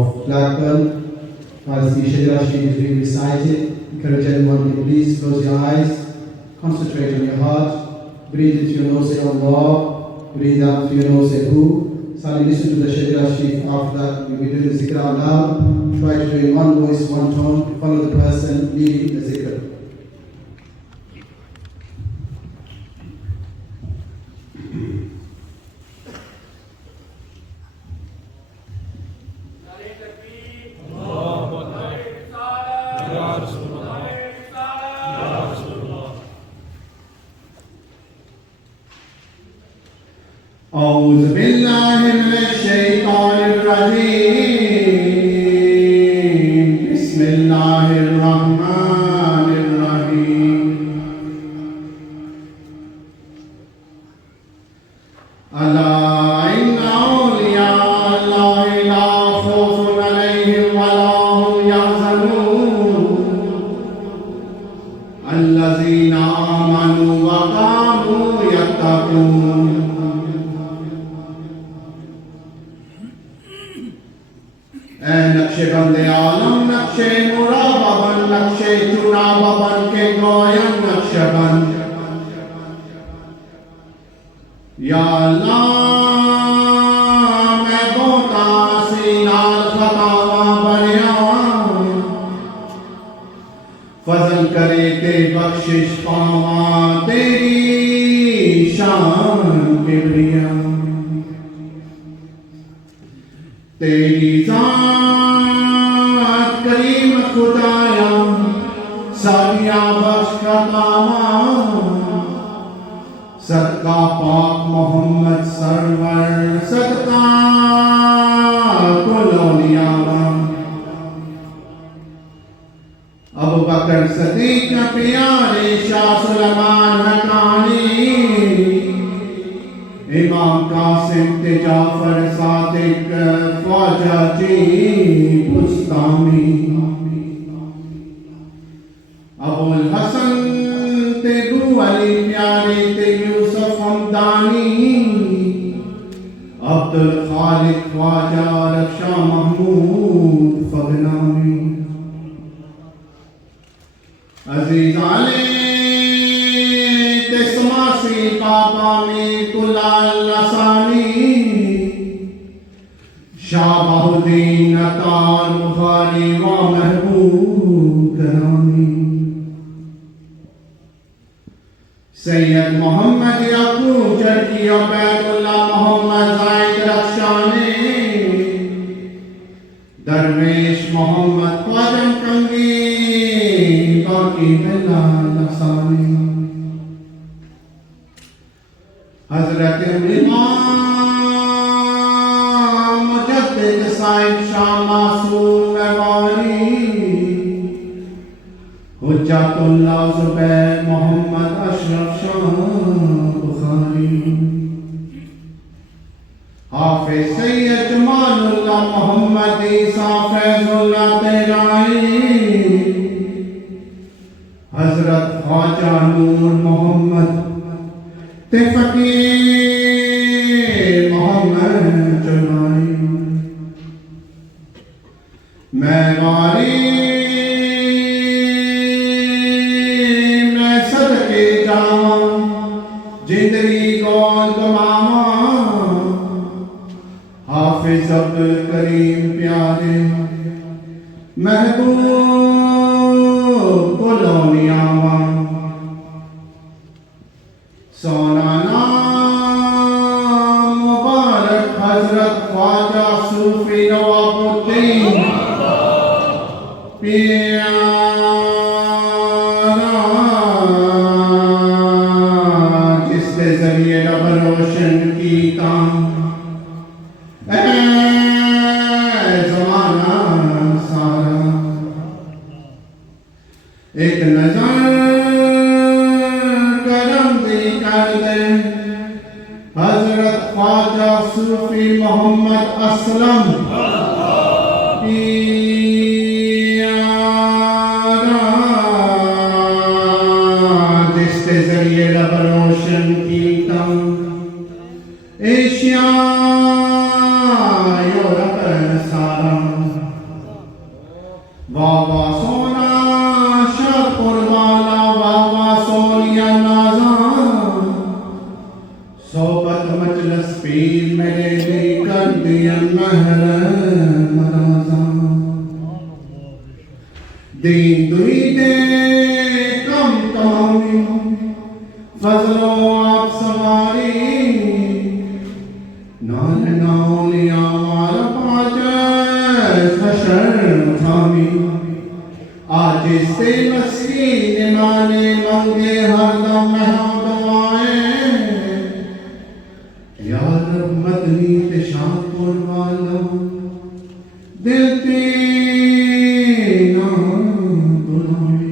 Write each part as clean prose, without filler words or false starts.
of Blackburn. As the Shajara Sharif is being recited, encourage everyone to please close your eyes, concentrate on your heart, breathe into your nose, say Allah, breathe out through your nose, say Hu. Suddenly listen to the Shajara Sharif. After that, we'll be doing the zikr out loud. Try to do it in one voice, one tone, to follow the person leading the zikr. أعوذ بالله من الشيطان الرجيم بسم الله الرحمن الرحيم ألا إن أولياء الله لا خوف عليهم ولا هم يحزنون الذين آمنوا وكانوا يتقون नक्शेबंदे आलम नक्शे मुराबन नक्शे चुनाबन के गोयन नक्शबन या अल्लाह मैं बोता सीनाल खतावा बनिया फजल करे ते बख्शिश पावा तेरी शान किबरिया तेरी ज़ात करीम खुदाया सारिया बख्श खतावा सदका पाक मोहम्मद सरवर सदका कुलोनियावा अबू बकर सदीक प्यारे शाह सुलेमान हकानी इमाम कासिम ते जाफर सादिक ख्वाजा जी बुस्तामी अबुल हसन ते बू अली प्यारे ते यूसुफ हमदानी अब्दुल खालिक ख्वाजा रक्षा महमूद फगनामी अजीज आले ते समासी पापा में कुलाल लसानी शाह बहुद्दीन अतार बुखारी व महबूब करामी सैयद मोहम्मद याकूब जर्की उबैदुल्लाह मोहम्मद जायद रक्षानी दरवेश मोहम्मद ख्वाजम कंगी बाकी बिलाल लसानी हजरत इमाम मुजद्दिद साहिब शाह मासूम मेवानी हुज्जतुल्लाह ज़ुबैर मोहम्मद अशरफ शाह बुखारी हाफिज सैयद जमालुल्लाह मोहम्मद ईसा फैजुल्लाह तेराई हजरत ख्वाजा नूर मोहम्मद ते फकीर मोहम्मद चुनाई मैं वारी मैं सदके जावा जिंदगी गोल गवावा हाफिज अब्दुल करीम प्यारे महबूब कुलोनियावा सोना नाम मुबारक हजरत ख्वाजा सूफी नवाबुद्दीन प्यारा जिसके जरिए रब रोशन कीता ज़माना सारा एक नजर हजरत ख्वाजा सूफी मोहम्मद असलम जिसके जरिए रब रोशन कीता एशिया यूरोप सारा वावा सोना शाहपुर वाला वावा सोनिया नाजा सोबत मजलिस पीर मेरे दी कर दिया महरम राजा दीन दुनी दे कम तमामी फजलो आप सवारी नाल नालिया मार पाँच हशर थामी आज से मस्कीन माने मंगे हरदम दुआएं या रब मदनी ते शाहपुर वाला दिल ते ना बुलावे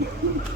Amen.